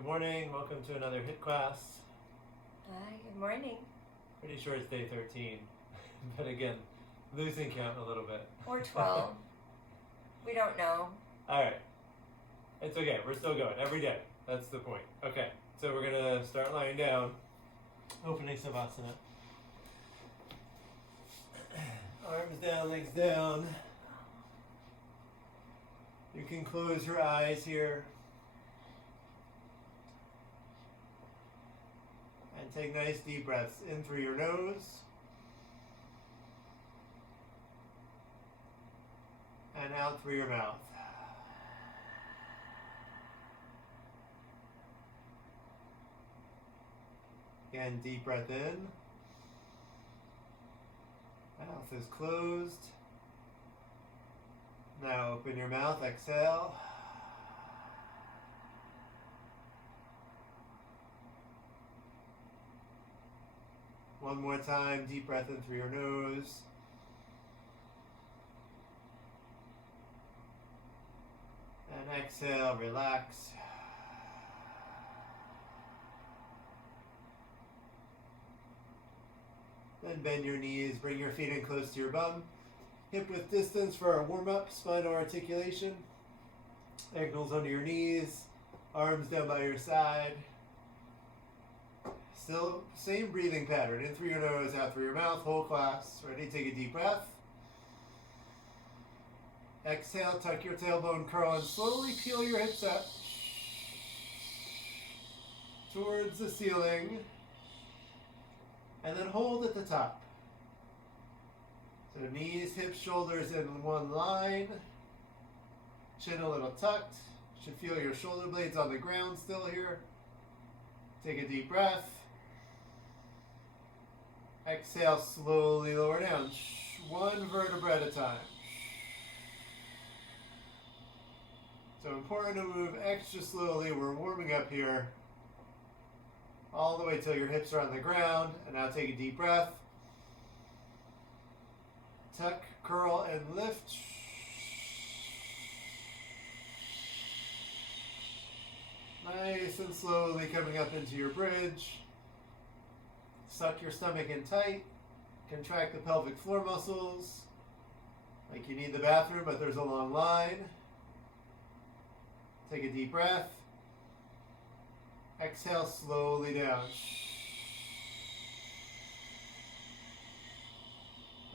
Good morning, welcome to another HIIT class. Hi, good morning. Pretty sure it's day 13, but again, losing count a little bit. Or 12. We don't know. Alright, it's okay, we're still going every day. That's the point. Okay, so we're gonna start lying down, opening Savasana. Arms down, legs down. You can close your eyes here. And take nice deep breaths in through your nose. And out through your mouth. Again, deep breath in. Mouth is closed. Now open your mouth, exhale. One more time, deep breath in through your nose. And exhale, relax. Then bend your knees, bring your feet in close to your bum. Hip width distance for our warm-up, spinal articulation. Ankles under your knees, arms down by your side. Still, same breathing pattern. In through your nose, out through your mouth, whole class. Ready? Take a deep breath. Exhale, tuck your tailbone, curl, and slowly peel your hips up towards the ceiling. And then hold at the top. So knees, hips, shoulders in one line. Chin a little tucked. Should feel your shoulder blades on the ground still here. Take a deep breath. Exhale, slowly lower down. One vertebra at a time. So important to move extra slowly. We're warming up here. All the way till your hips are on the ground. And now take a deep breath. Tuck, curl, and lift. Nice and slowly coming up into your bridge. Suck your stomach in tight. Contract the pelvic floor muscles. Like you need the bathroom, but there's a long line. Take a deep breath. Exhale slowly down.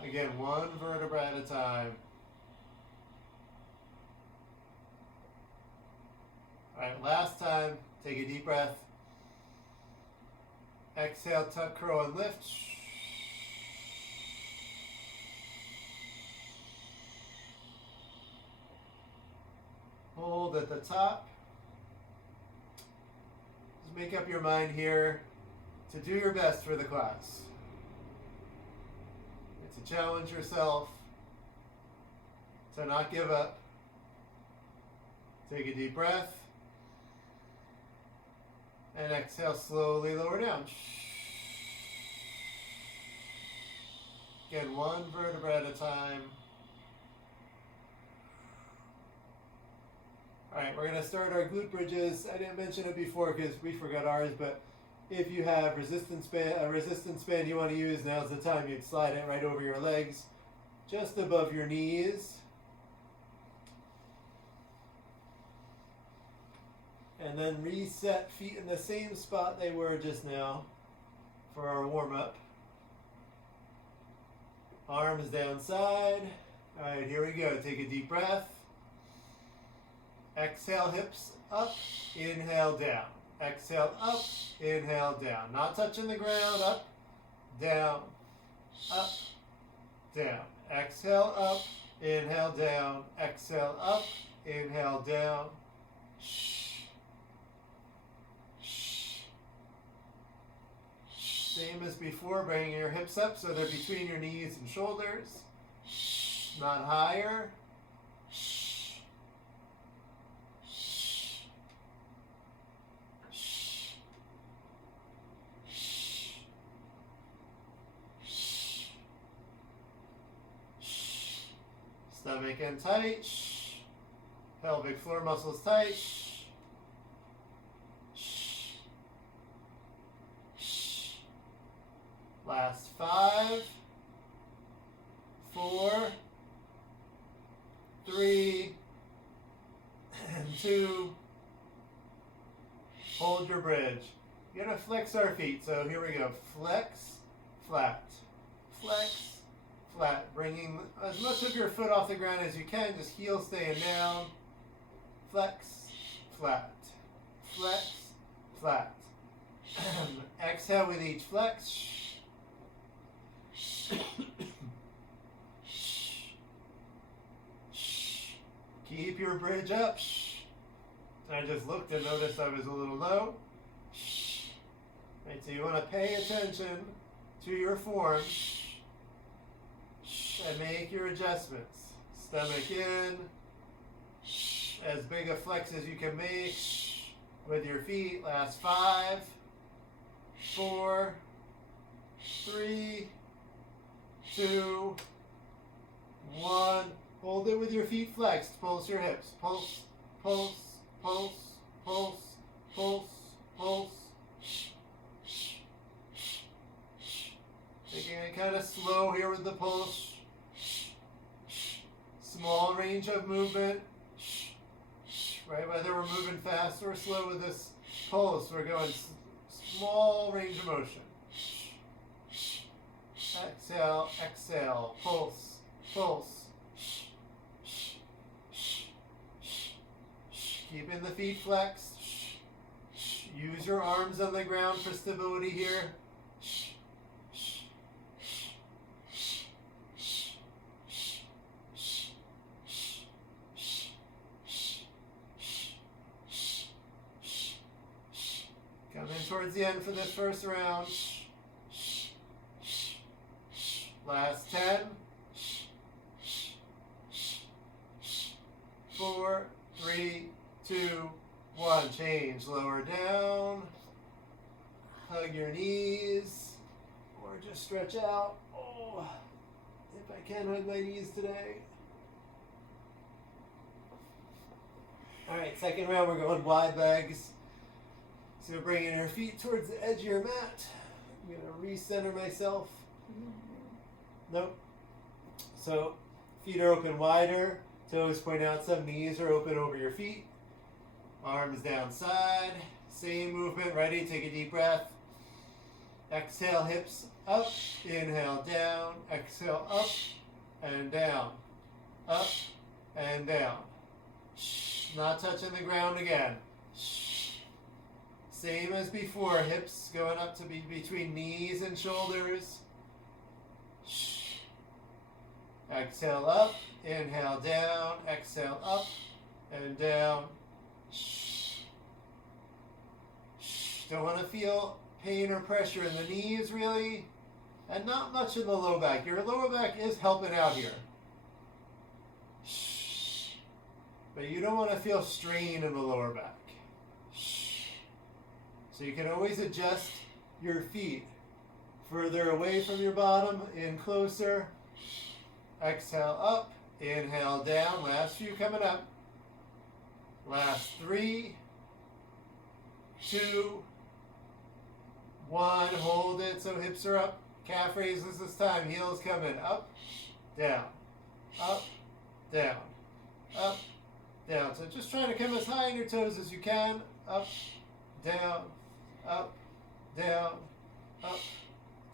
Again, one vertebra at a time. Alright, last time, take a deep breath. Exhale, tuck, curl, and lift. Hold at the top. Just make up your mind here to do your best for the class. To challenge yourself, to not give up. Take a deep breath. And exhale, slowly lower down. Again, one vertebra at a time. Alright, we're going to start our glute bridges. I didn't mention it before because we forgot ours, but if you have a resistance band you want to use, now's the time. You'd slide it right over your legs, just above your knees. And then reset feet in the same spot they were just now for our warm-up. Arms down side. Alright, here we go. Take a deep breath. Exhale, hips up. Inhale, down. Exhale, up. Inhale, down. Not touching the ground. Up, down, up, down. Exhale, up. Inhale, down. Exhale, up. Inhale, down. Same as before, bringing your hips up so they're between your knees and shoulders. Not higher. Stomach in tight. Pelvic floor muscles tight. Last 5, 4, 3, and 2. Hold your bridge. You're going to flex our feet. So here we go. Flex, flat. Flex, flat. Bringing as much of your foot off the ground as you can. Just heel staying down. Flex, flat. Flex, flat. Exhale with each flex. Keep your bridge up. I just looked and noticed I was a little low. Right, so you want to pay attention to your form and make your adjustments. Stomach in, as big a flex as you can make with your feet. Last 5, 4, 3, 2, 1. Hold it with your feet flexed. Pulse your hips. Pulse, pulse, pulse, pulse, pulse, pulse. Taking it kind of slow here with the pulse. Small range of movement. Right, whether we're moving fast or slow with this pulse, we're going small range of motion. Exhale, exhale, pulse, pulse. Keeping the feet flexed. Use your arms on the ground for stability here. Coming towards the end for this first round. Last 10. 4, 3, 2, 1. Change. Lower down. Hug your knees. Or just stretch out. Oh, if I can hug my knees today. Alright, second round we're going wide legs. So bringing your feet towards the edge of your mat. I'm going to recenter myself. Nope. So feet are open wider. Toes point out some. Knees are open over your feet. Arms down side. Same movement. Ready? Take a deep breath. Exhale, hips up. Inhale, down. Exhale, up and down. Up and down. Not touching the ground again. Same as before. Hips going up to be between knees and shoulders. Exhale up. Inhale down. Exhale up and down. Don't want to feel pain or pressure in the knees really, and not much in the low back. Your lower back is helping out here, but you don't want to feel strain in the lower back. So you can always adjust your feet further away from your bottom, in closer. Exhale up, inhale down. Last few coming up. Last 3, 2, 1. Hold it so hips are up. Calf raises this time. Heels coming up, down, up, down, up, down. So just trying to come as high on your toes as you can. Up, down, up, down, up,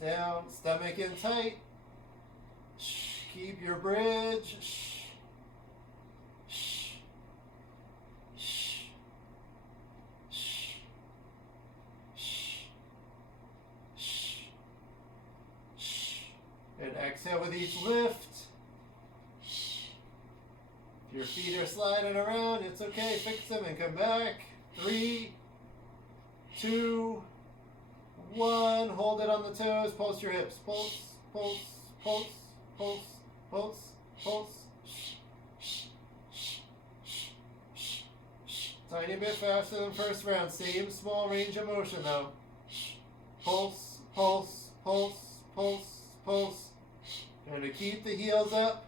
down. Stomach in tight. Keep your bridge. And exhale with each lift. If your feet are sliding around, it's okay. Fix them and come back. 3, 2, 1. Hold it on the toes. Pulse your hips. Pulse, pulse, pulse, pulse, pulse, pulse. Tiny bit faster than first round. Same small range of motion though. Pulse, pulse, pulse, pulse, pulse. Trying to keep the heels up.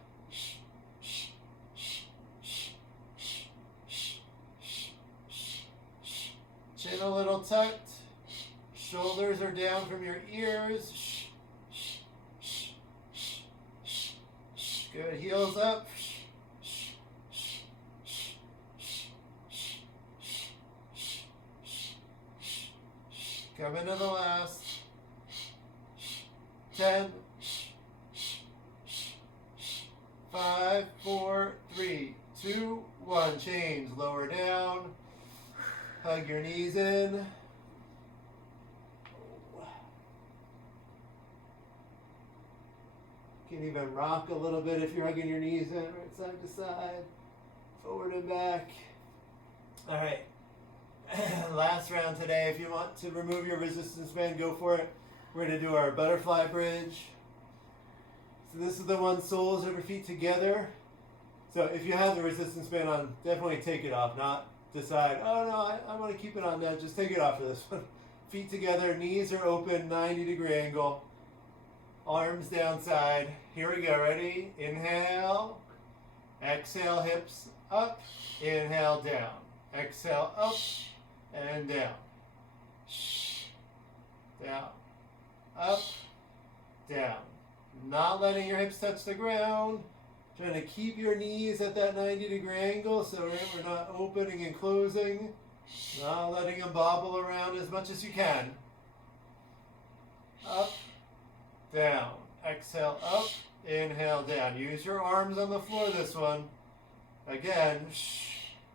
Chin a little tucked. Shoulders are down from your ears. Good, heels up. Coming to the last. 10. 5, 4, 3, 2, 1. Change. Lower down. Hug your knees in. You can even rock a little bit if you're hugging your knees in, right side to side, forward and back. All right. Last round today. If you want to remove your resistance band, go for it. We're going to do our butterfly bridge. So this is the one, soles over feet together. So if you have the resistance band on, definitely take it off. Not decide, oh no, I want to keep it on now. Just take it off for this one. Feet together, knees are open, 90-degree angle. Arms down side. Here we go. Ready? Inhale. Exhale, hips up. Inhale, down. Exhale, up and down. Down. Up. Down. Not letting your hips touch the ground. Trying to keep your knees at that 90-degree angle so we're not opening and closing. Not letting them bobble around as much as you can. Up. Down. Exhale, up. Inhale, down. Use your arms on the floor this one. Again,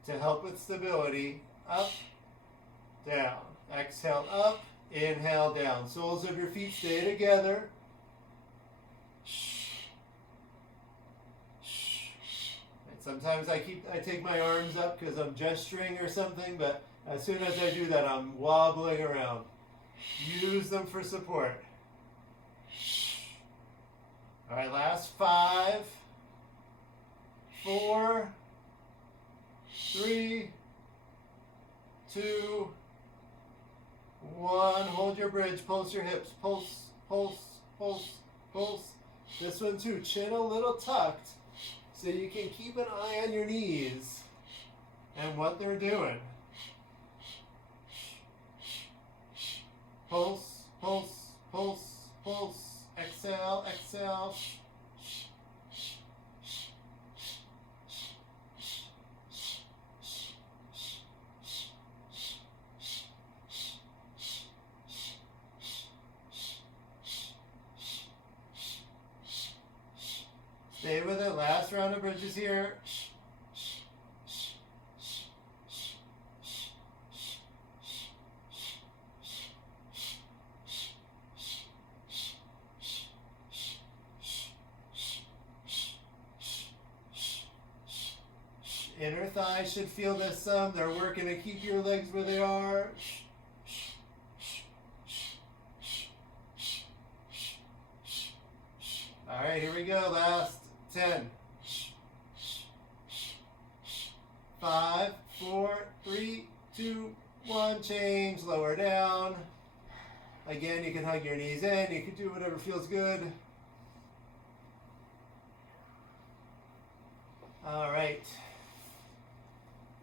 to help with stability. Up, down. Exhale, up. Inhale, down. Soles of your feet stay together. And sometimes I take my arms up because I'm gesturing or something, but as soon as I do that, I'm wobbling around. Use them for support. All right, last 5, 4, 3, 2, 1. Hold your bridge, pulse your hips, pulse, pulse, pulse, pulse. This one too, chin a little tucked so you can keep an eye on your knees and what they're doing. Pulse, pulse, pulse, pulse. Exhale, exhale. Stay with it. Last round of bridges here. Inner thighs should feel this some. They're working to keep your legs where they are. All right, here we go. Last 10. 5, 4, 3, 2, 1. Change. Lower down. Again, you can hug your knees in. You can do whatever feels good. All right.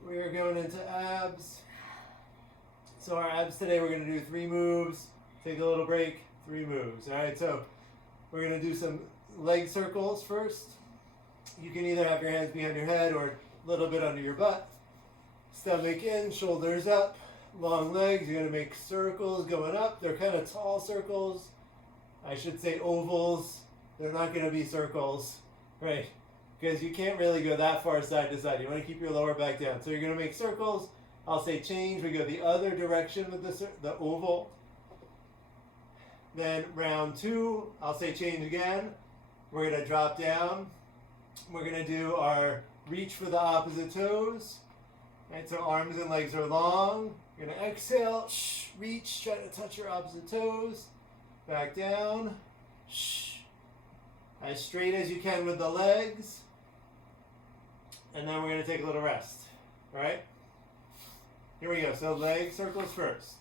We're going into abs. So our abs today, we're going to do 3 moves. Take a little break. 3 moves. All right, so we're going to do some leg circles first. You can either have your hands behind your head or a little bit under your butt. Stomach in, shoulders up, long legs. You're going to make circles going up. They're kind of tall circles. I should say ovals. They're not going to be circles, right? Because you can't really go that far side to side. You want to keep your lower back down. So you're going to make circles. I'll say change. We go the other direction with the oval. Then round 2, I'll say change again. We're going to drop down. We're going to do our reach for the opposite toes. Right, so arms and legs are long. You're going to exhale, reach, try to touch your opposite toes. Back down. As straight as you can with the legs. And then we're going to take a little rest. All right? Here we go. So leg circles first.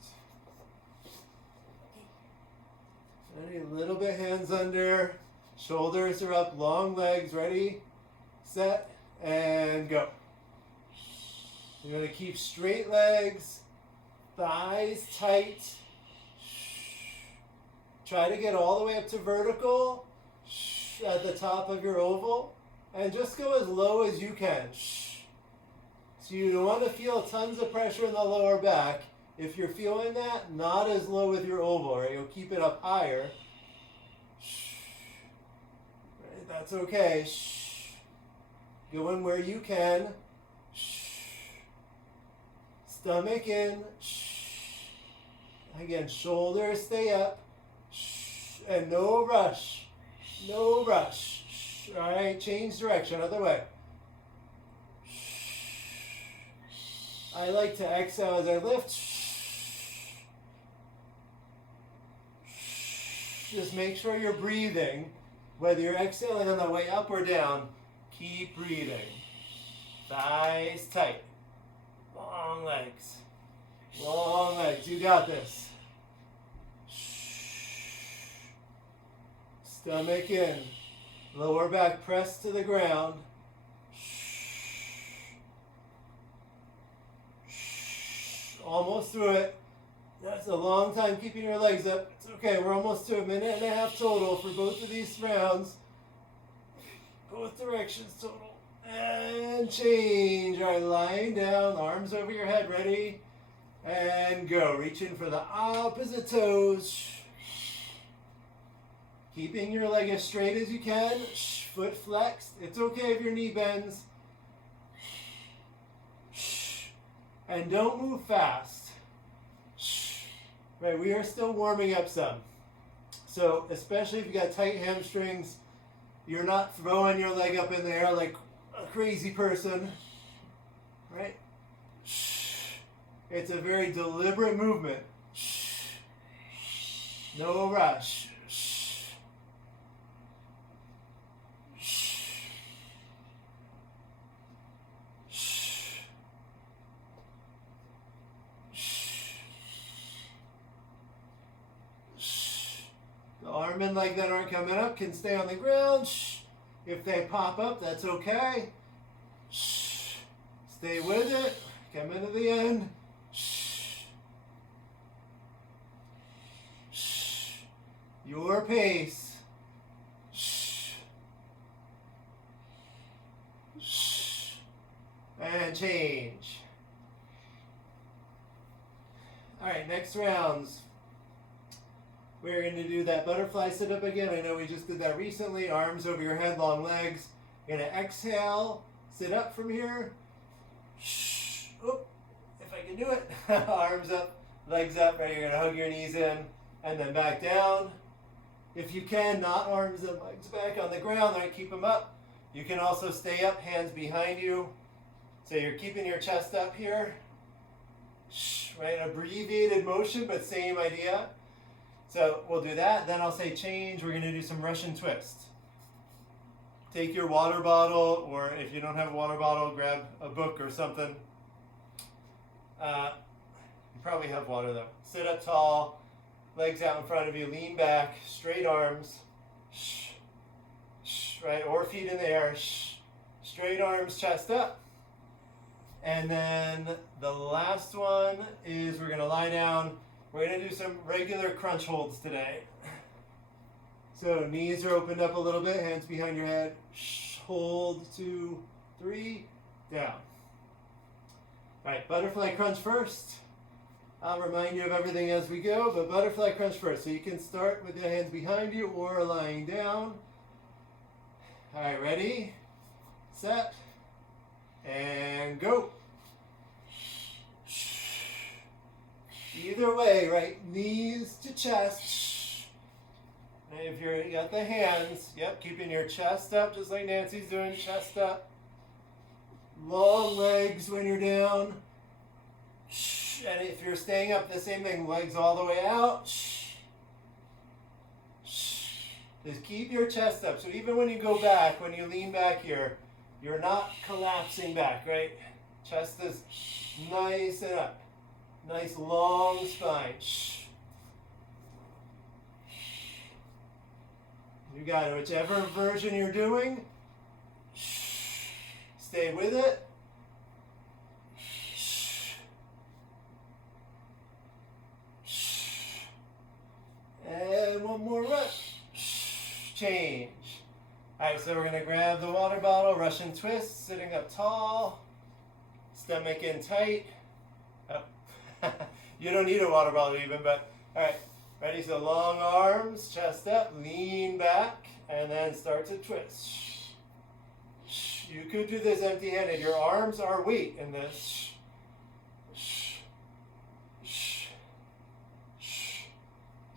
Ready? A little bit hands under. Shoulders are up. Long legs. Ready? Set. And go. You're going to keep straight legs. Thighs tight. Try to get all the way up to vertical at the top of your oval. And just go as low as you can. So you don't want to feel tons of pressure in the lower back. If you're feeling that, not as low with your oval, right? You'll keep it up higher. Right, that's okay. Go in where you can. Stomach in. Again, shoulders stay up. And no rush. No rush. All right, change direction, other way. I like to exhale as I lift. Just make sure you're breathing. Whether you're exhaling on the way up or down, keep breathing. Thighs tight. Long legs. Long legs. You got this. Stomach in. Lower back pressed to the ground. Almost through it. That's a long time keeping your legs up. It's okay, we're almost to a minute and a half total for both of these rounds. Both directions total. And change. All right, lying down, arms over your head, ready? And go. Reaching for the opposite toes. Keeping your leg as straight as you can. Foot flexed. It's okay if your knee bends. And don't move fast. Right, we are still warming up some. So, especially if you got tight hamstrings, you're not throwing your leg up in the air like a crazy person. Right? It's a very deliberate movement. No rush. Arm and leg that aren't coming up can stay on the ground. If they pop up, that's okay. Stay with it. Come into the end. Your pace. And change. All right, next rounds. We're going to do that butterfly sit-up again. I know we just did that recently. Arms over your head, long legs. You're going to exhale, sit up from here. Oop, if I can do it. Arms up, legs up. Right, you're going to hug your knees in and then back down. If you can, not arms and legs back on the ground. Right, keep them up. You can also stay up, hands behind you. So you're keeping your chest up here. Right, abbreviated motion, but same idea. So we'll do that. Then I'll say change. We're going to do some Russian twist. Take your water bottle, or if you don't have a water bottle, grab a book or something. You probably have water though. Sit up tall, legs out in front of you, lean back, straight arms. Right, or feet in the air. Straight arms, chest up. And then the last one is we're going to lie down. We're going to do some regular crunch holds today. So knees are opened up a little bit, hands behind your head. Hold, 2, 3, down. All right, butterfly crunch first. I'll remind you of everything as we go, but butterfly crunch first. So you can start with your hands behind you or lying down. All right, ready, set, and go. Either way, right? Knees to chest. And if you got the hands, yep, keeping your chest up just like Nancy's doing, chest up. Long legs when you're down. And if you're staying up, the same thing, legs all the way out. Just keep your chest up. So even when you go back, when you lean back here, you're not collapsing back, right? Chest is nice and up. Nice long spine. You got it. Whichever version you're doing, stay with it. And one more rep. Change. Alright, so we're going to grab the water bottle, Russian twist, sitting up tall, stomach in tight. Up. You don't need a water bottle even, but alright. Ready? So long arms, chest up, lean back, and then start to twist. You could do this empty-handed. Your arms are weight in this.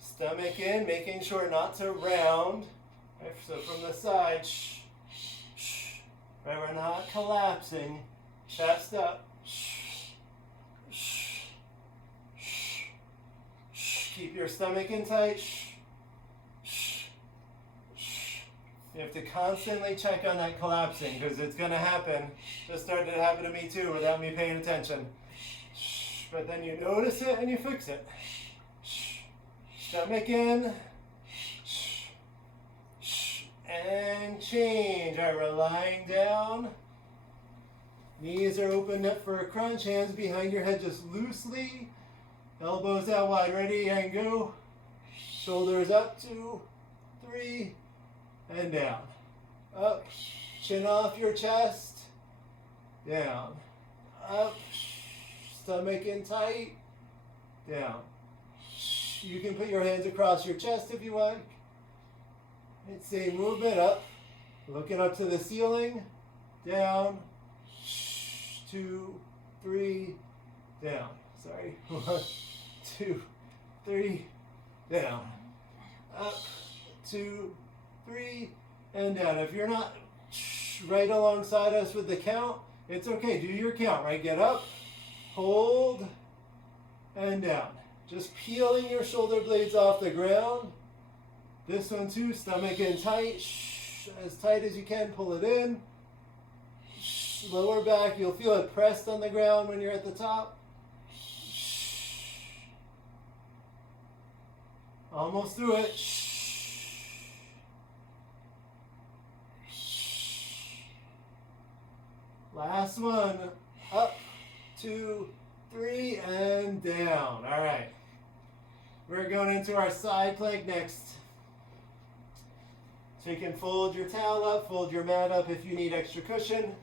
Stomach in, making sure not to round. Right, so from the side, right, we're not collapsing. Chest up. Keep your stomach in tight. You have to constantly check on that collapsing because it's going to happen. Just started to happen to me too without me paying attention. But then you notice it and you fix it. Stomach in. And change. All right, we're lying down. Knees are opened up for a crunch. Hands behind your head just loosely. Elbows out wide. Ready and go. Shoulders up. 2, 3. And down. Up. Chin off your chest. Down. Up. Stomach in tight. Down. You can put your hands across your chest if you like. And same movement. Up. Looking up to the ceiling. Down. 2, 3. Down. Sorry. 1, 2, 3. Down. Up. 2, 3, and down. If you're not right alongside us with the count, it's okay. Do your count, right? Get up, hold, and down. Just peeling your shoulder blades off the ground. This one too, stomach in tight. As tight as you can, pull it in. Lower back, you'll feel it pressed on the ground when you're at the top. Almost through it. Last one. Up, 2, 3, and down. All right. We're going into our side plank next. So you can fold your towel up, fold your mat up if you need extra cushion.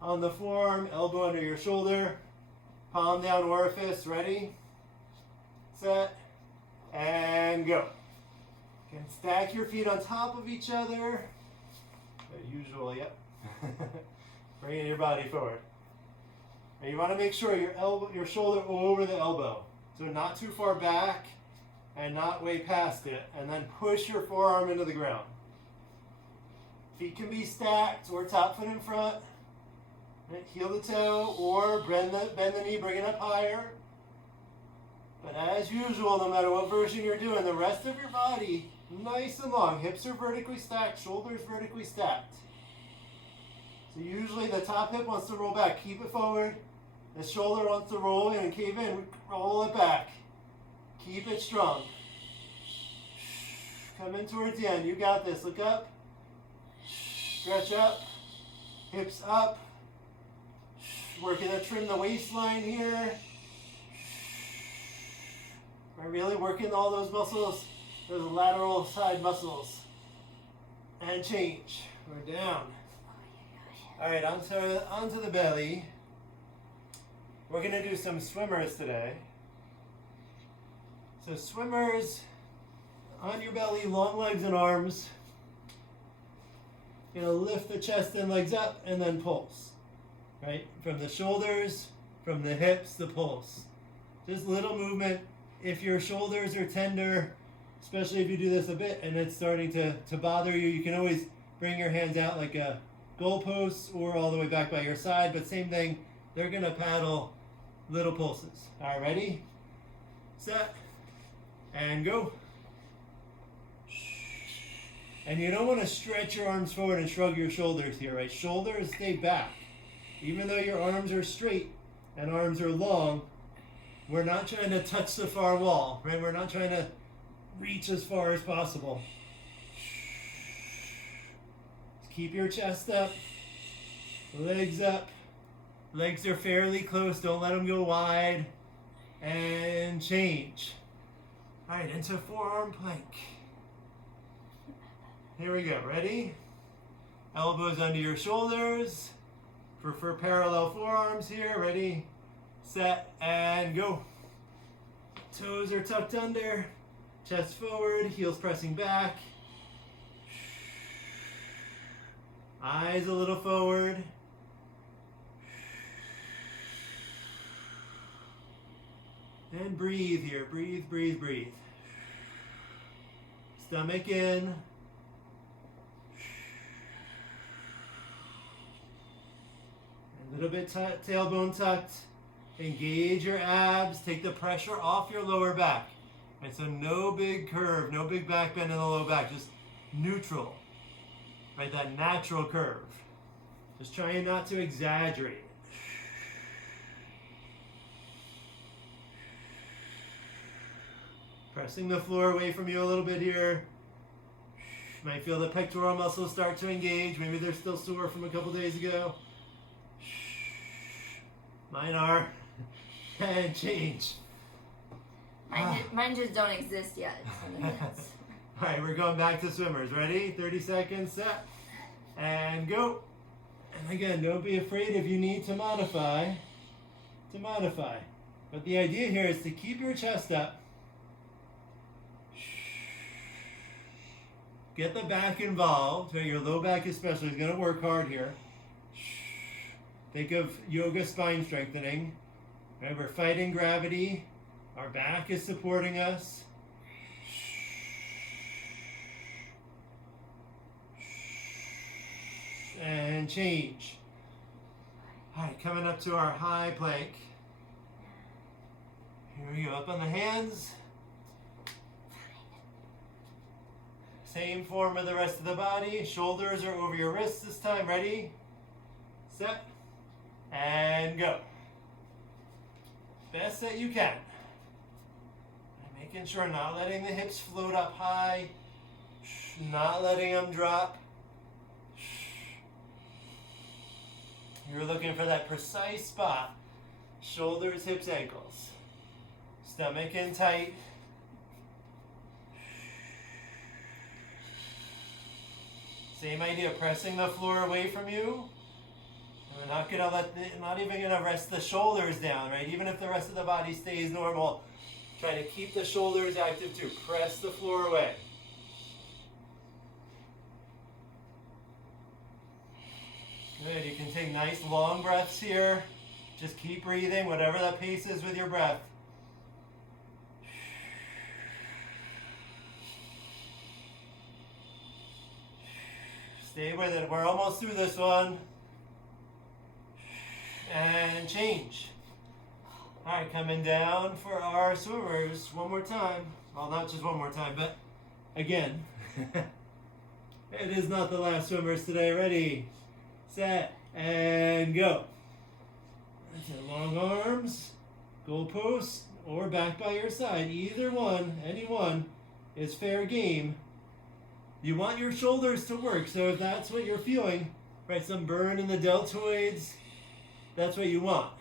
On the forearm, elbow under your shoulder. Palm down orifice. Ready? Set. And go. You can stack your feet on top of each other. The usual, yep. Bringing your body forward. And you want to make sure your shoulder over the elbow. So not too far back and not way past it. And then push your forearm into the ground. Feet can be stacked or top foot in front. Right, heel the toe or bend the knee, bring it up higher. But as usual, no matter what version you're doing, the rest of your body, nice and long. Hips are vertically stacked, shoulders vertically stacked. So usually the top hip wants to roll back. Keep it forward. The shoulder wants to roll in and cave in. Roll it back. Keep it strong. Come in towards the end. You got this. Look up. Stretch up. Hips up. Working to trim the waistline here. We're really working all those muscles, those lateral side muscles. And change. We're down. All right, onto the belly. We're going to do some swimmers today. So swimmers, on your belly, long legs and arms. You're going to lift the chest and legs up and then pulse. Right? From the shoulders, from the hips, the pulse. Just little movement. If your shoulders are tender, especially if you do this a bit and it's starting to bother you, you can always bring your hands out like a goalpost or all the way back by your side. But same thing, they're going to paddle little pulses. All right, ready? Set. And go. And you don't want to stretch your arms forward and shrug your shoulders here, right? Shoulders stay back. Even though your arms are straight and arms are long, we're not trying to touch the far wall, right? We're not trying to reach as far as possible. Just keep your chest up, legs up. Legs are fairly close, don't let them go wide. And change. All right, into forearm plank. Here we go. Ready? Elbows under your shoulders. For parallel forearms here. Ready, set, and go. Toes are tucked under. Chest forward, heels pressing back. Eyes a little forward. And breathe here. Breathe, breathe, breathe. Stomach in. A little bit tailbone tucked. Engage your abs. Take the pressure off your lower back. And so no big curve, no big back bend in the low back. Just neutral. Right, that natural curve. Just trying not to exaggerate. Pressing the floor away from you a little bit here. You might feel the pectoral muscles start to engage. Maybe they're still sore from a couple days ago. Mine are. And change. Mine just don't exist yet. All right, we're going back to swimmers. Ready? 30 seconds, set, and go. And again, don't be afraid if you need to modify. But the idea here is to keep your chest up. Get the back involved. Right? Your low back especially is going to work hard here. Think of yoga spine strengthening. Right? We're fighting gravity. Our back is supporting us. And change. All right, coming up to our high plank. Here we go, up on the hands. Same form of the rest of the body. Shoulders are over your wrists this time. Ready, set, and go. Best that you can. Making sure not letting the hips float up high, not letting them drop. You're looking for that precise spot. Shoulders, hips, ankles. Stomach in tight. Same idea, pressing the floor away from you. And we're not even gonna rest the shoulders down, right? Even if the rest of the body stays normal, try to keep the shoulders active too. Press the floor away. Good, you can take nice long breaths here. Just keep breathing, whatever that pace is with your breath. Stay with it, we're almost through this one. And change. All right, coming down for our swimmers one more time. Well, not just one more time, but again. It is not the last swimmers today. Ready, set, and go. Long arms, goal post, or back by your side. Either one, any one, is fair game. You want your shoulders to work, so if that's what you're feeling, right, some burn in the deltoids, that's what you want.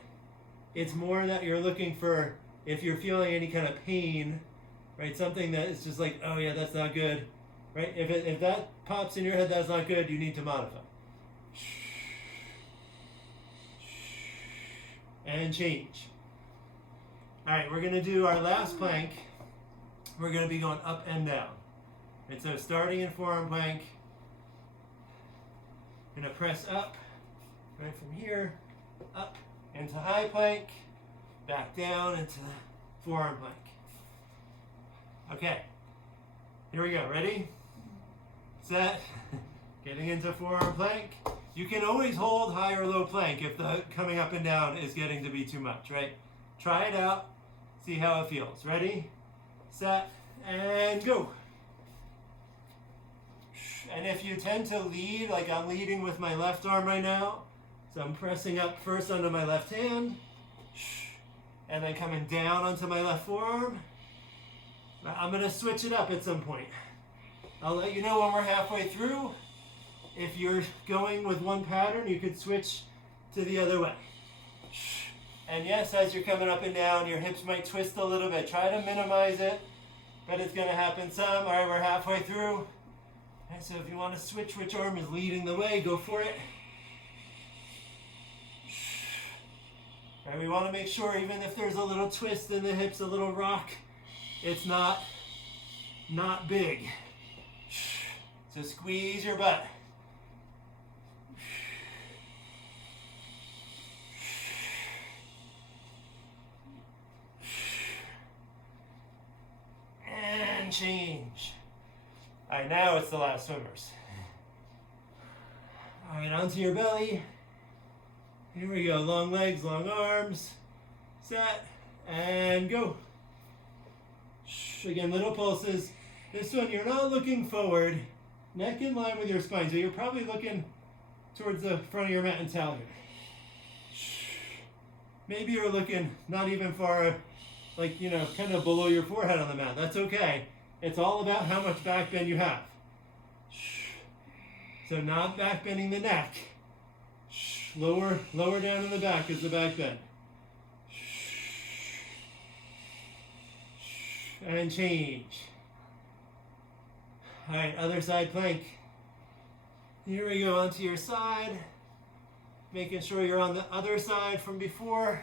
It's more that you're looking for, if you're feeling any kind of pain, right, something that is just like, oh yeah, that's not good, right? If that pops in your head, that's not good, you need to modify. And change. All right, we're gonna do our last plank. We're gonna be going up and down. And so starting in forearm plank, gonna press up, right from here, up into high plank, back down into forearm plank. Okay, here we go, ready, set, getting into forearm plank. You can always hold high or low plank if the coming up and down is getting to be too much, right? Try it out, see how it feels. Ready, set, and go. And if you tend to lead, like I'm leading with my left arm right now, so I'm pressing up first onto my left hand, and then coming down onto my left forearm. I'm gonna switch it up at some point. I'll let you know when we're halfway through. If you're going with one pattern, you could switch to the other way. And yes, as you're coming up and down, your hips might twist a little bit. Try to minimize it, but it's gonna happen some. All right, we're halfway through. And so if you want to switch which arm is leading the way, go for it. And we want to make sure even if there's a little twist in the hips, a little rock, it's not big. So squeeze your butt. And change. All right, now it's the last swimmers. All right, onto your belly. Here we go, long legs, long arms. Set, and go. Again, little pulses. This one, you're not looking forward, neck in line with your spine, so you're probably looking towards the front of your mat and tail here. Maybe you're looking not even far, like, you know, kind of below your forehead on the mat. That's okay. It's all about how much back bend you have. So not back bending the neck. Lower down in the back is the back bend. And change. All right, other side plank. Here we go, onto your side. Making sure you're on the other side from before.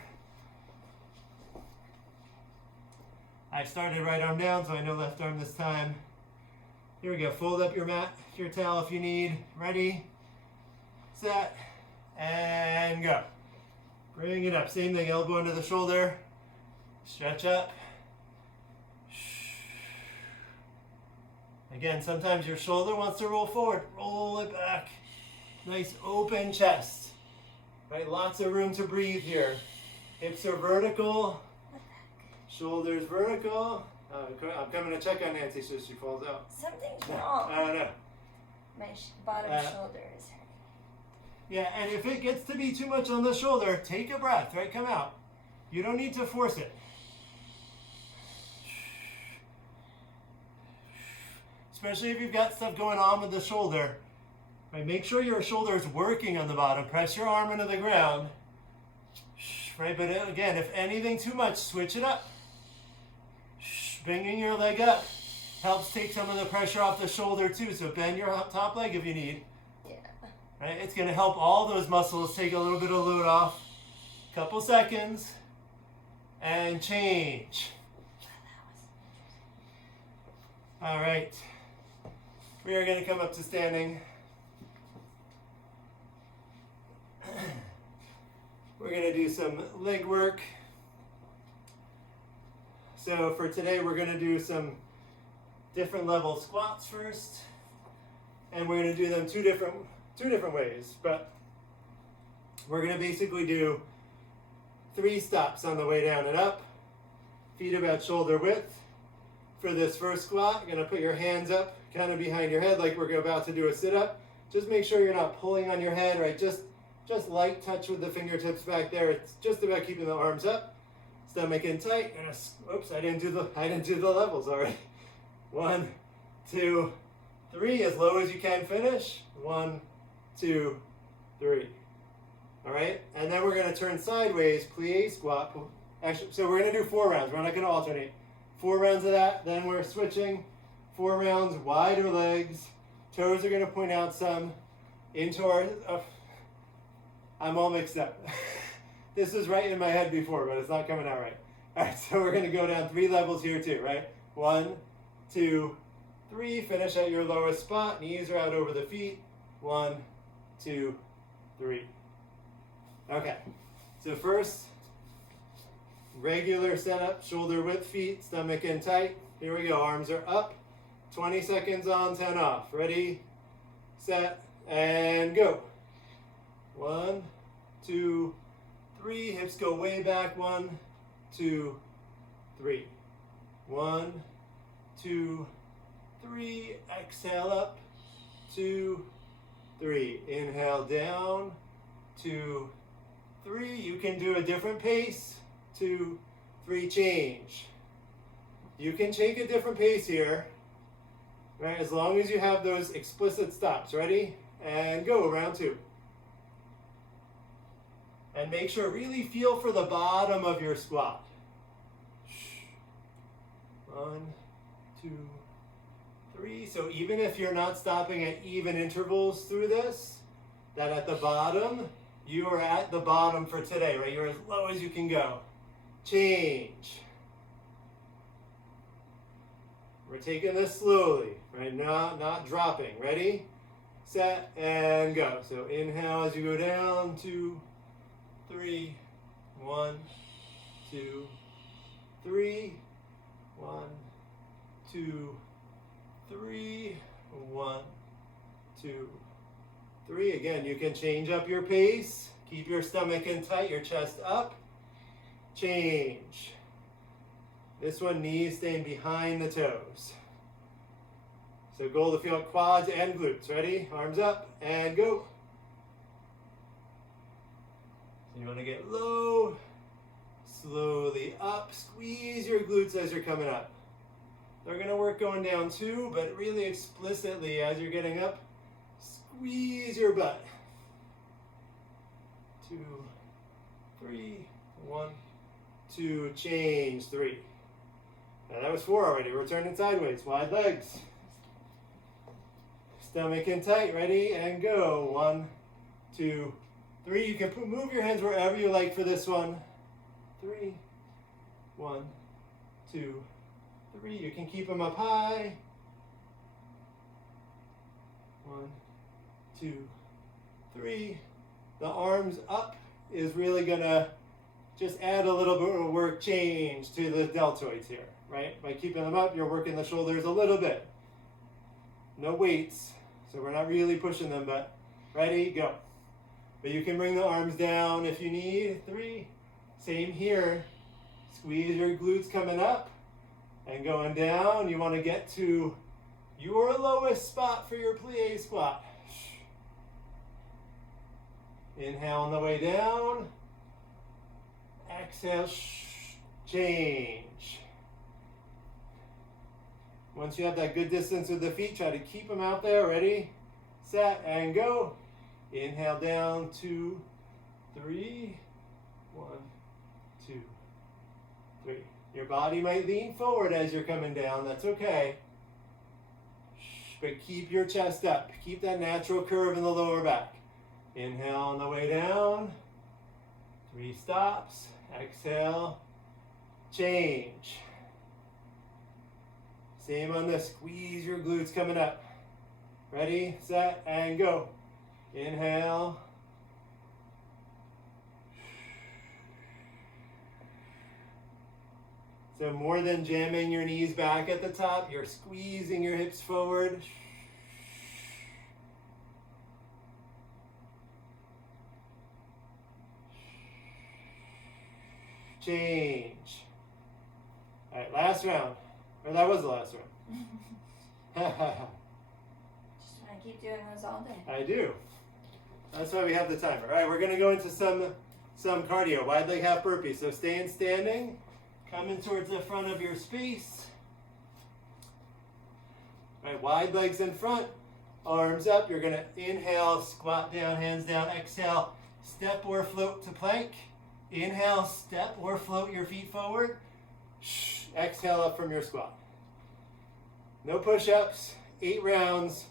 I started right arm down, so I know left arm this time. Here we go, fold up your mat, your towel if you need. Ready, set, and go. Bring it up, same thing, elbow into the shoulder. Stretch up. Again, sometimes your shoulder wants to roll forward. Roll it back. Nice open chest. Right, lots of room to breathe here. Hips are vertical. Shoulders vertical. I'm coming to check on Nancy so she falls out. Something's wrong. I don't know. My bottom shoulder is hurting. Yeah, and if it gets to be too much on the shoulder, take a breath, right? Come out. You don't need to force it. Especially if you've got stuff going on with the shoulder. Right? Make sure your shoulder is working on the bottom. Press your arm into the ground. Right? But again, if anything too much, switch it up. Bringing your leg up helps take some of the pressure off the shoulder too. So bend your top leg if you need. Yeah. Right? It's going to help all those muscles take a little bit of load off. Couple seconds. And change. All right. We are going to come up to standing. We're going to do some leg work. So for today, we're going to do some different level squats first. And we're going to do them two different ways. But we're going to basically do 3 stops on the way down and up. Feet about shoulder width. For this first squat, you're going to put your hands up kind of behind your head like we're about to do a sit-up. Just make sure you're not pulling on your head, right? Just light touch with the fingertips back there. It's just about keeping the arms up. Stomach in tight. Oops, I didn't do the levels already. 1, 2, 3. As low as you can finish. 1, 2, 3. All right? And then we're going to turn sideways, plie squat. Actually, so we're going to do 4 rounds. We're not going to alternate. 4 rounds of that, then we're switching. 4 rounds, wider legs. Toes are going to point out some into our... I'm all mixed up. This was right in my head before, but it's not coming out right. All right, so we're going to go down 3 levels here too, right? 1, 2, 3. Finish at your lowest spot. Knees are out over the feet. 1, 2, 3. Okay, so first... regular setup, shoulder width, feet, stomach in tight. Here we go, arms are up. 20 seconds on, 10 off. Ready, set, and go. 1, 2, 3. Hips go way back. 1, 2, 3. 1, 2, 3. Exhale up. 2, 3. Inhale down. 2, 3. You can do a different pace. 2, 3, change. You can take a different pace here, right? As long as you have those explicit stops. Ready? And go, round 2. And make sure, really feel for the bottom of your squat. 1, 2, 3. So even if you're not stopping at even intervals through this, that at the bottom, you are at the bottom for today, right? You're as low as you can go. Change. We're taking this slowly, right? Not dropping. Ready, set, and go. So inhale as you go down. 2, 3, 1, 2, 3, 1, 2, 3, 1, 2, 3. Again, you can change up your pace. Keep your stomach in tight, your chest up. Change. This one, knees staying behind the toes. So goal to feel quads and glutes. Ready? Arms up and go. So you want to get low, slowly up. Squeeze your glutes as you're coming up. They're going to work going down too, but really explicitly as you're getting up, squeeze your butt. 2, 3, 1, 2, change. 3. Now that was 4 already. We're turning sideways. Wide legs. Stomach in tight. Ready? And go. 1, 2, 3. You can move your hands wherever you like for this one. 3, 1, 2, 3. You can keep them up high. 1, 2, 3. The arms up is really going to just add a little bit of work change to the deltoids here, right? By keeping them up, you're working the shoulders a little bit. No weights, so we're not really pushing them, but ready, go. But you can bring the arms down if you need. 3. Same here. Squeeze your glutes coming up and going down. You want to get to your lowest spot for your plie squat. Inhale on the way down. Exhale, change. Once you have that good distance with the feet, try to keep them out there. Ready, set, and go. Inhale down. 2, 3, 1, 2, 3. Your body might lean forward as you're coming down. That's okay. But keep your chest up. Keep that natural curve in the lower back. Inhale on the way down. 3 stops. Exhale. Change. Same on this. Squeeze your glutes coming up. Ready, set, and go. Inhale. So more than jamming your knees back at the top, you're squeezing your hips forward. Change. All right, last round. Or that was the last round. Just want to keep doing this all day. I do. That's why we have the timer. All right, we're going to go into some cardio. Wide leg half burpee. So staying standing, coming towards the front of your space. All right, wide legs in front, arms up. You're going to inhale, squat down, hands down. Exhale, step or float to plank. Inhale, step or float your feet forward. Exhale up from your squat. No push-ups, 8 rounds,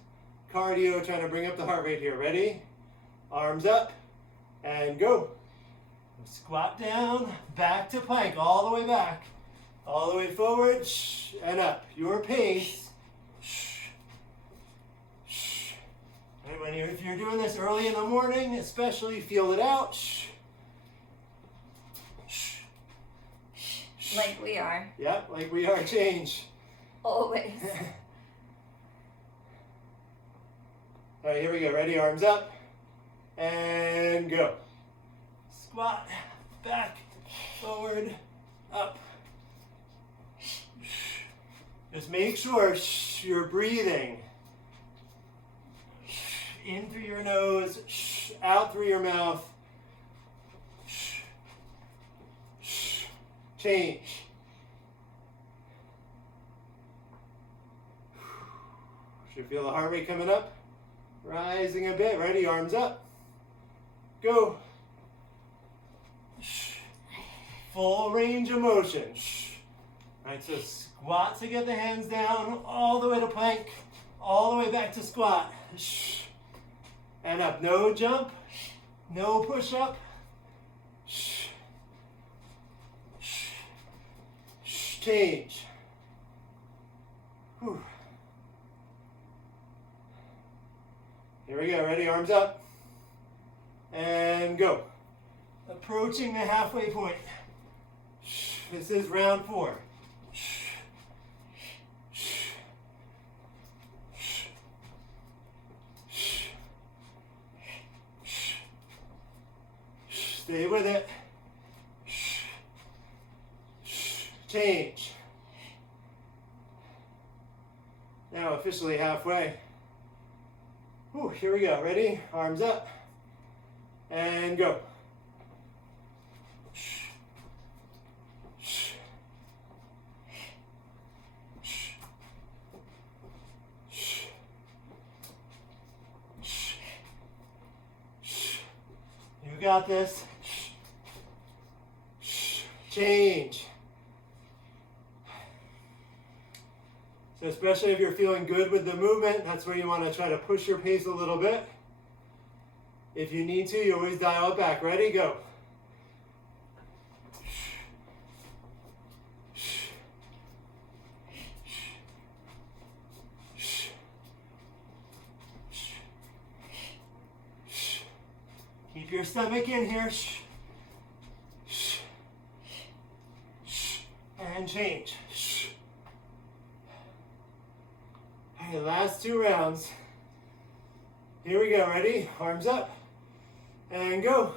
cardio, trying to bring up the heart rate here. Ready? Arms up, and go. Squat down, back to plank, all the way back. All the way forward, and up. Your pace. Right, if you're doing this early in the morning, especially, feel it out. Like we are. Yep, like we are. Change. Always. All right, here we go. Ready? Arms up. And go. Squat. Back. Forward. Up. Just make sure you're breathing. In through your nose. Out through your mouth. Change. Should feel the heart rate coming up. Rising a bit. Ready? Arms up. Go. Full range of motion. All right, so Squat to get the hands down, all the way to plank, all the way back to squat. And up. No jump, no push up. Change. Whew. Here we go. Ready? Arms up. And go. Approaching the halfway point. This is round 4. Stay with it. Change. Now officially halfway. Whew, here we go. Ready? Arms up. And go. You got this. Change. So especially if you're feeling good with the movement, that's where you want to try to push your pace a little bit. If you need to, you always dial it back. Ready? Go. Keep your stomach in here. And change. Okay, last 2 rounds. Here we go. Ready? Arms up. And go.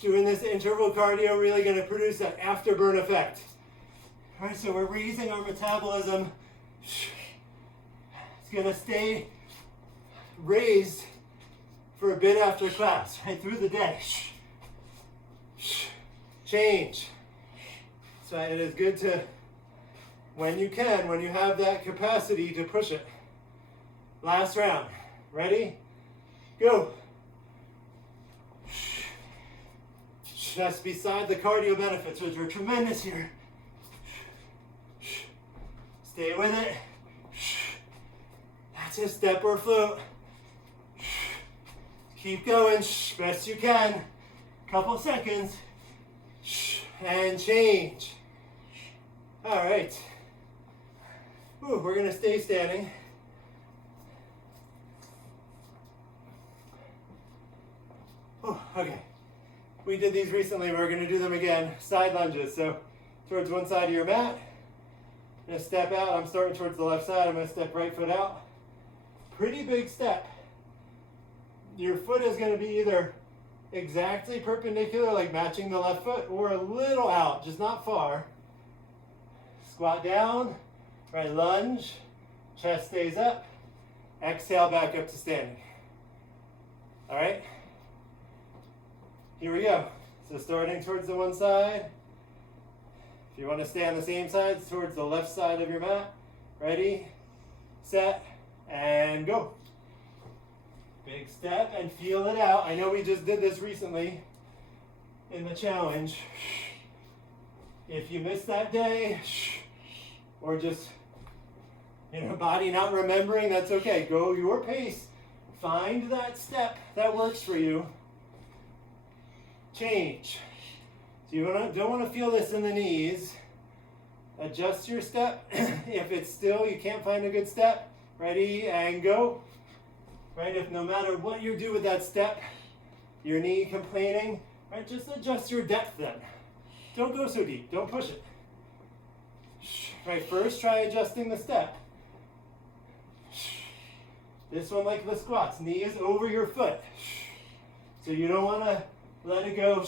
Doing this interval cardio really going to produce that afterburn effect. All right, so we're raising our metabolism. It's going to stay raised for a bit after class, right through the day. Change. So it is good to, when you can, when you have that capacity to push it. Last round. Ready? Go. That's beside the cardio benefits, which are tremendous here. Stay with it. That's it, step or float. Keep going, best you can. Couple seconds. And change. All right. Ooh, we're gonna stay standing. Oh, okay. We did these recently. We're going to do them again. Side lunges. So towards one side of your mat. I'm going to step out. I'm starting towards the left side. I'm going to step right foot out. Pretty big step. Your foot is going to be either exactly perpendicular, like matching the left foot, or a little out, just not far. Squat down. Right, lunge. Chest stays up. Exhale back up to standing. All right. Here we go. So starting towards the one side. If you want to stay on the same side, towards the left side of your mat. Ready, set, and go. Big step and feel it out. I know we just did this recently in the challenge. If you missed that day, or just, body not remembering, that's okay. Go your pace. Find that step that works for you. Change. So you don't want to feel this in the knees. Adjust your step. If it's still, you can't find a good step. Ready, and go. Right, if no matter what you do with that step, your knee complaining, right, just adjust your depth then. Don't go so deep, don't push it. Right, first try adjusting the step. This one, like the squats, knee is over your foot. So you don't want to let it go.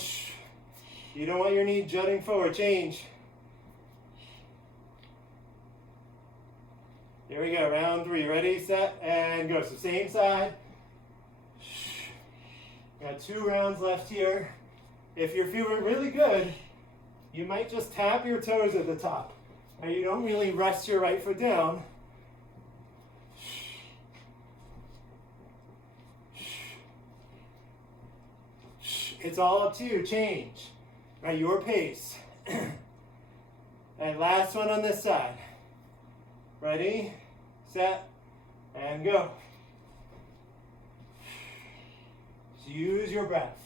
You don't want your knee jutting forward. Change. Here we go, round 3. Ready, set, and go. So same side. Got 2 rounds left here. If you're feeling really good, you might just tap your toes at the top. Now you don't really rest your right foot down. It's all up to you. Change. Right, your pace. All right, last one on this side. Ready, set, and go. Just use your breath.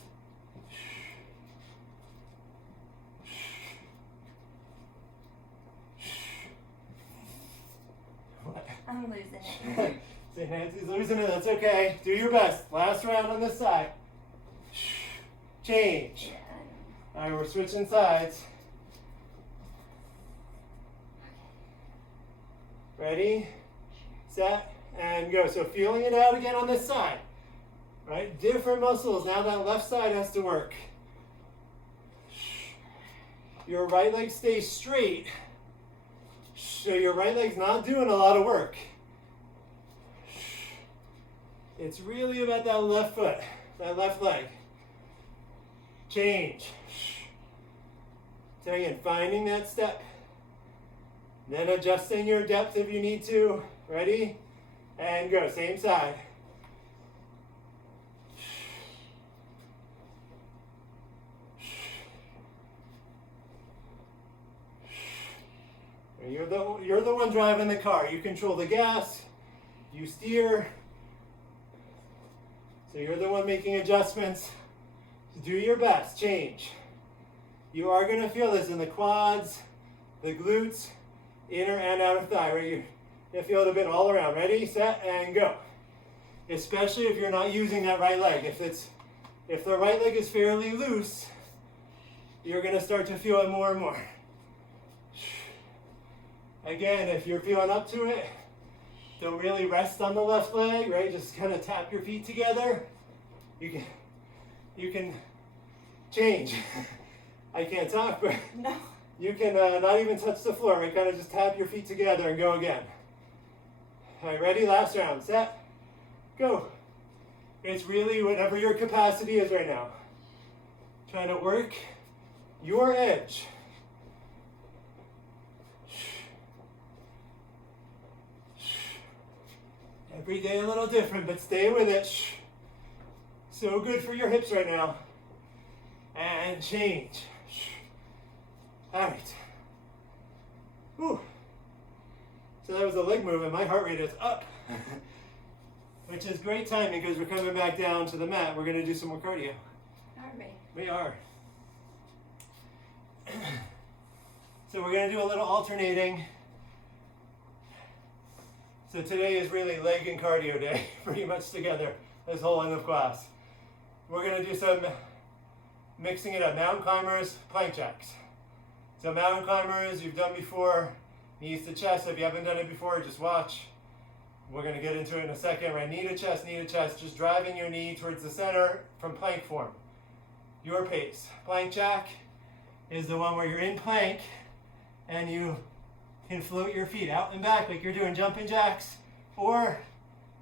I'm losing it. St. Nancy's losing it, that's okay. Do your best. Last round on this side. Change. Yeah. All right, we're switching sides. Ready, set, and go. So feeling it out again on this side. Right, different muscles. Now that left side has to work. Your right leg stays straight. So your right leg's not doing a lot of work. It's really about that left foot, that left leg. Change. So again, finding that step. Then adjusting your depth if you need to. Ready? And go. Same side. You're the one driving the car. You control the gas. You steer. So you're the one making adjustments. So do your best. Change. You are going to feel this in the quads, the glutes, inner and outer thigh. Right? You're going to feel it a bit all around. Ready, set, and go. Especially if you're not using that right leg. If the right leg is fairly loose, you're going to start to feel it more and more. Again, if you're feeling up to it, don't really rest on the left leg, right? Just kind of tap your feet together. You can change. I can't talk, but no. You can not even touch the floor, right? Kind of just tap your feet together and go again. All right, ready? Last round. Set. Go. It's really whatever your capacity is right now. Trying to work your edge. Every day a little different, but stay with it. So good for your hips right now. And change. All right. Whew. So that was a leg movement. My heart rate is up, which is great timing because we're coming back down to the mat. We're going to do some more cardio. Are we? We are. So we're going to do a little alternating. So today is really leg and cardio day, pretty much together, this whole end of class. We're going to do some mixing it up. Mountain climbers, plank jacks. So mountain climbers, you've done before, knees to chest. If you haven't done it before, just watch. We're going to get into it in a second, right? Knee to chest, just driving your knee towards the center from plank form. Your pace. Plank jack is the one where you're in plank and you can float your feet out and back like you're doing jumping jacks, or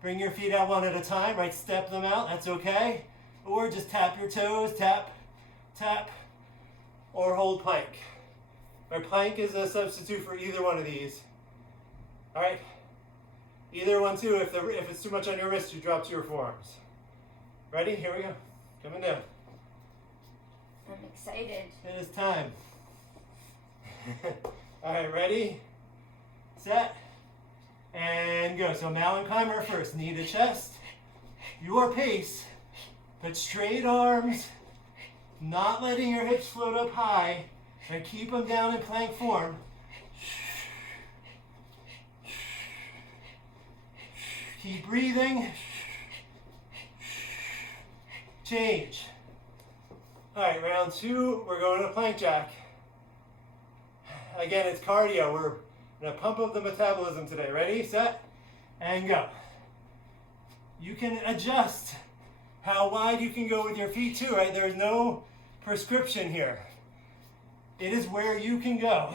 bring your feet out one at a time, right? Step them out, that's okay. Or just tap your toes, tap, tap, or hold plank. Our plank is a substitute for either one of these. All right, either one too. If it's too much on your wrist, you drop to your forearms. Ready? Here we go. Coming down. I'm excited. It is time. All right, ready? Set, and go. So mountain climber first, knee to chest, your pace, but straight arms, not letting your hips float up high, and keep them down in plank form. Keep breathing. Change. All right, round two, we're going to plank jack. Again, it's cardio. We're going to pump up the metabolism today. Ready, set, and go. You can adjust how wide you can go with your feet too, right? There's no prescription here. It is where you can go.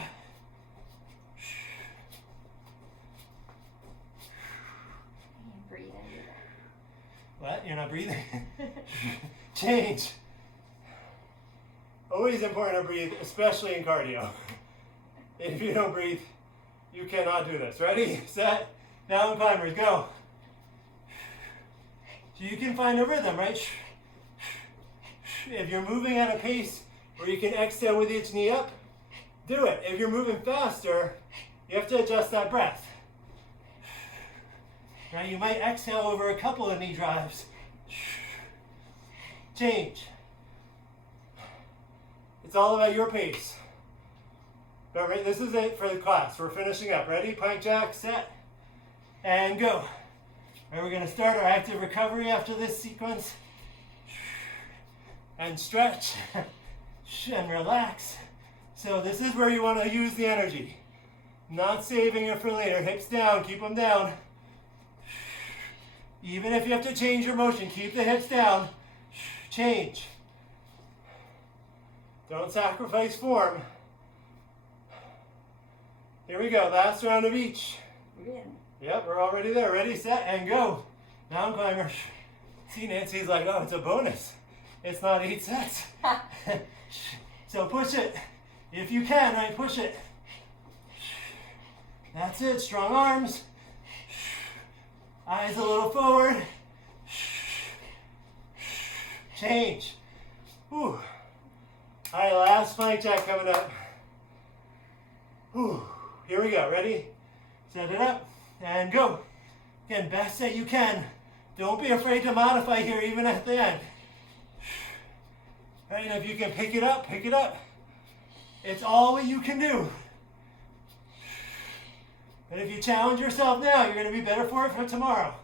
Breathe in. What? You're not breathing? Change. Always important to breathe, especially in cardio. If you don't breathe, you cannot do this. Ready, set, mountain climbers, go. So you can find a rhythm, right? If you're moving at a pace where you can exhale with each knee up, do it. If you're moving faster, you have to adjust that breath. Now you might exhale over a couple of knee drives. Change. It's all about your pace. But this is it for the class. We're finishing up. Ready? Plank jack, set, and go. All right, we're going to start our active recovery after this sequence. And stretch and relax. So this is where you want to use the energy. Not saving it for later. Hips down, keep them down. Even if you have to change your motion, keep the hips down. Change. Don't sacrifice form. Here we go, last round of each. We're in. Yep, we're already there. Ready, set, and go. Mountain climber. See, Nancy's like, oh, it's a bonus. It's not 8 sets. So push it. If you can, right, push it. That's it, strong arms. Eyes a little forward. Change. Whew. All right, last plank jack coming up. Whew. Here we go, ready? Set it up and go. Again, best that you can. Don't be afraid to modify here, even at the end. All right, and if you can pick it up, pick it up. It's all what you can do. And if you challenge yourself now, you're going to be better for it for tomorrow.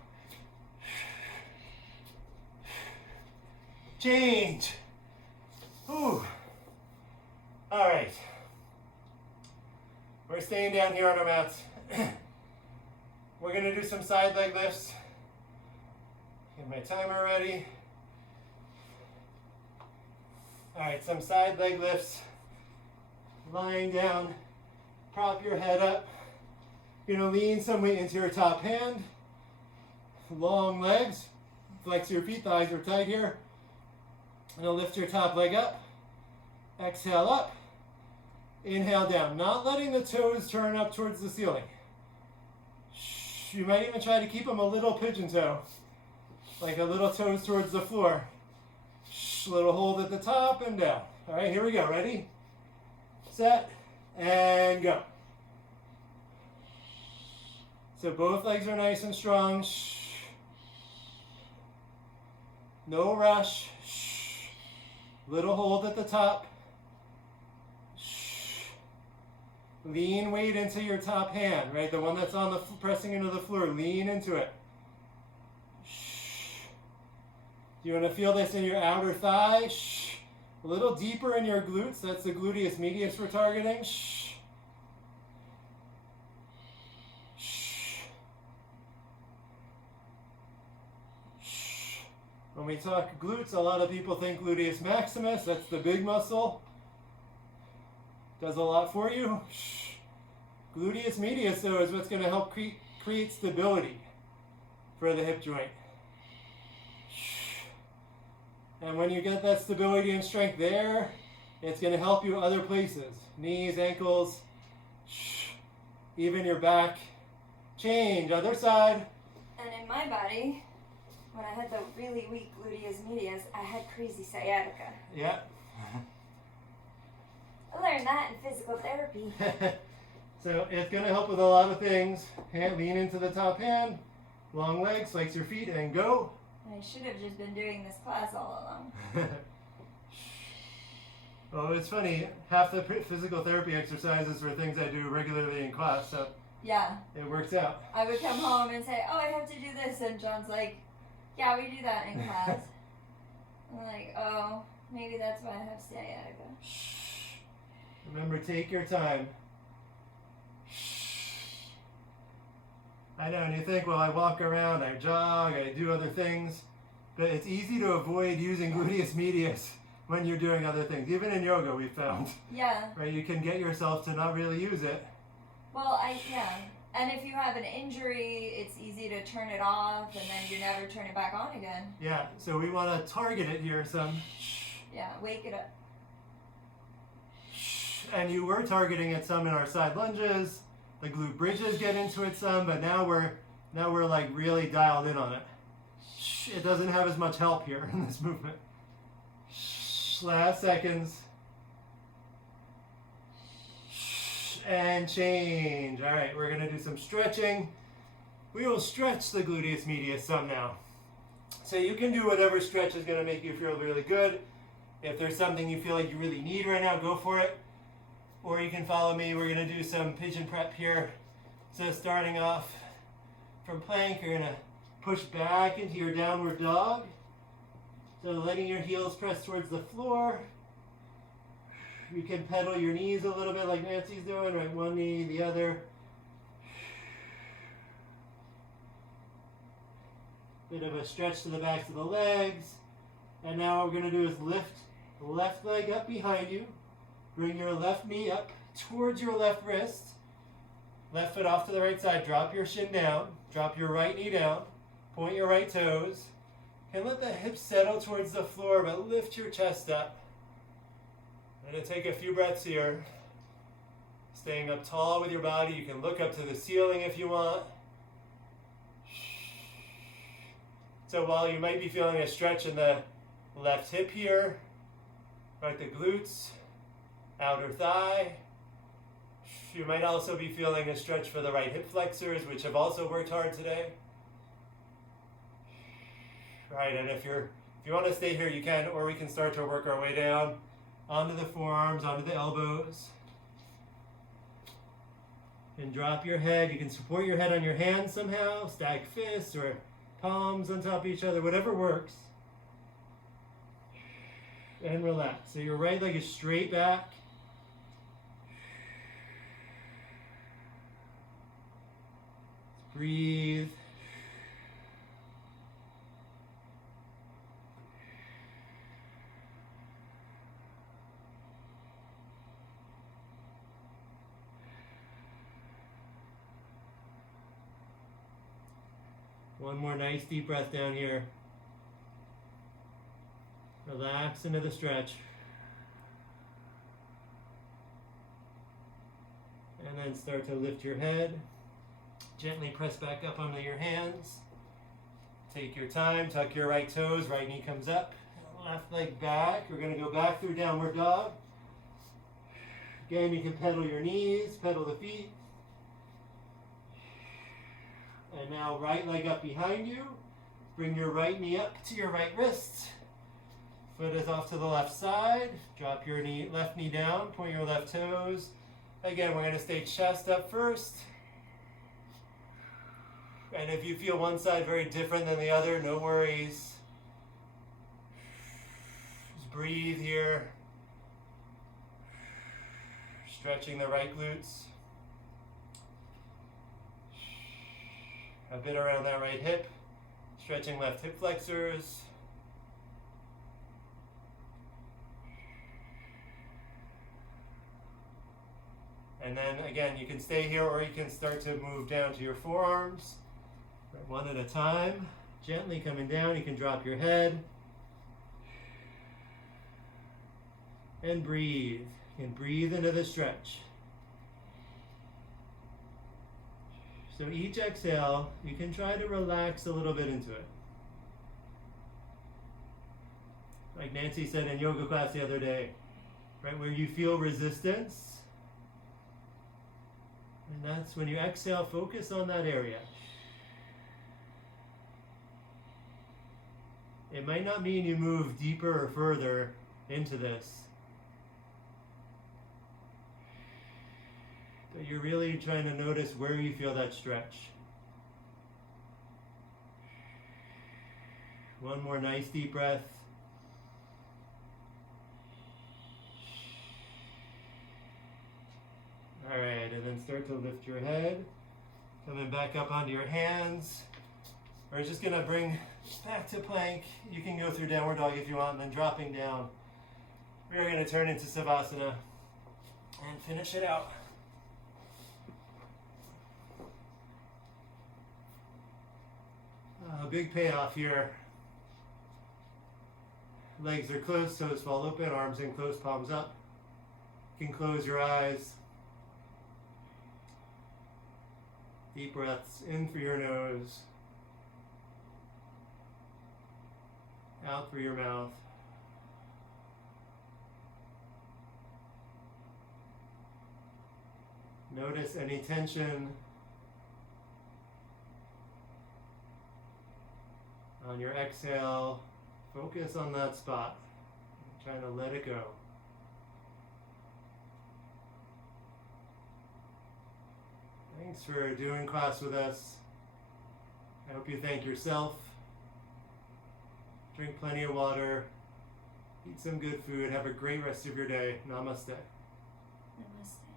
Change. Ooh. All right. We're staying down here on our mats. We're going to do some side leg lifts. Get my timer ready. All right, some side leg lifts. Lying down, prop your head up. You're going to lean some weight into your top hand. Long legs. Flex your feet, thighs are tight here. And then lift your top leg up. Exhale up. Inhale down. Not letting the toes turn up towards the ceiling. You might even try to keep them a little pigeon toe. Like a little toes towards the floor. Little hold at the top and down. All right, here we go. Ready? Set and go. So both legs are nice and strong. No rush. Little hold at the top. Lean weight into your top hand, right? The one that's on the pressing into the floor. Lean into it. You want to feel this in your outer thigh. A little deeper in your glutes. That's the gluteus medius we're targeting. When we talk glutes, a lot of people think gluteus maximus. That's the big muscle. Does a lot for you. Gluteus medius, though, is what's going to help create stability for the hip joint. And when you get that stability and strength there, it's going to help you other places. Knees, ankles, even your back. Change, other side. And in my body, when I had the really weak gluteus medius, I had crazy sciatica. Yeah. I learned that in physical therapy. So it's going to help with a lot of things. Lean into the top hand, long legs, flex your feet, and go. I should have just been doing this class all along. Well, it's funny. Half the physical therapy exercises are things I do regularly in class, so yeah, it works out. I would come home and say, oh, I have to do this, and John's like, yeah, we do that in class. I'm like, oh, maybe that's why I have sciatica. Remember, take your time. I know, and you think, well, I walk around, I jog, I do other things, but it's easy to avoid using gluteus medius when you're doing other things. Even in yoga, we found. Yeah. Right, you can get yourself to not really use it. Well, yeah. And if you have an injury, it's easy to turn it off, and then you never turn it back on again. Yeah, so we want to target it here some. Yeah, wake it up. And you were targeting it some in our side lunges. The glute bridges get into it some, but now we're like really dialed in on it. It doesn't have as much help here in this movement. Last seconds. And change. All right, we're gonna do some stretching. We will stretch the gluteus medius some now. So you can do whatever stretch is gonna make you feel really good. If there's something you feel like you really need right now, go for it. Or you can follow me. We're gonna do some pigeon prep here. So starting off from plank, you're gonna push back into your downward dog. So letting your heels press towards the floor. You can pedal your knees a little bit like Nancy's doing, right? One knee, the other. Bit of a stretch to the backs of the legs. And now what we're going to do is lift the left leg up behind you. Bring your left knee up towards your left wrist. Left foot off to the right side. Drop your shin down. Drop your right knee down. Point your right toes. And let the hips settle towards the floor, but lift your chest up. I'm going to take a few breaths here. Staying up tall with your body. You can look up to the ceiling if you want. So while you might be feeling a stretch in the left hip here, right, the glutes, outer thigh, you might also be feeling a stretch for the right hip flexors, which have also worked hard today. Right, and if you want to stay here, you can, or we can start to work our way down onto the forearms, onto the elbows. And drop your head. You can support your head on your hands somehow, stack fists or palms on top of each other, whatever works. And relax. So your right leg is straight back. Breathe. One more nice deep breath down here. Relax into the stretch. And then start to lift your head. Gently press back up onto your hands. Take your time, tuck your right toes, right knee comes up. Left leg back. We're going to go back through downward dog. Again, you can pedal your knees, pedal the feet. And now right leg up behind you. Bring your right knee up to your right wrist. Foot is off to the left side. Drop your left knee down. Point your left toes. Again, we're going to stay chest up first. And if you feel one side very different than the other, no worries. Just breathe here. Stretching the right glutes. A bit around that right hip. Stretching left hip flexors. And then again, you can stay here or you can start to move down to your forearms. One at a time. Gently coming down, you can drop your head. And breathe. You can breathe into the stretch. So each exhale, you can try to relax a little bit into it. Like Nancy said in yoga class the other day, right, where you feel resistance. And that's when you exhale, focus on that area. It might not mean you move deeper or further into this. But you're really trying to notice where you feel that stretch. One more nice deep breath. All right, and then start to lift your head. Coming back up onto your hands. We're just gonna bring back to plank. You can go through downward dog if you want, and then dropping down. We're gonna turn into Savasana and finish it out. A big payoff here. Legs are closed, toes fall open, arms in close, palms up. You can close your eyes. Deep breaths in through your nose, out through your mouth. Notice any tension on your exhale. Focus on that spot. Trying to let it go. Thanks for doing class with us. I hope you thank yourself. Drink plenty of water. Eat some good food. Have a great rest of your day. Namaste. Namaste.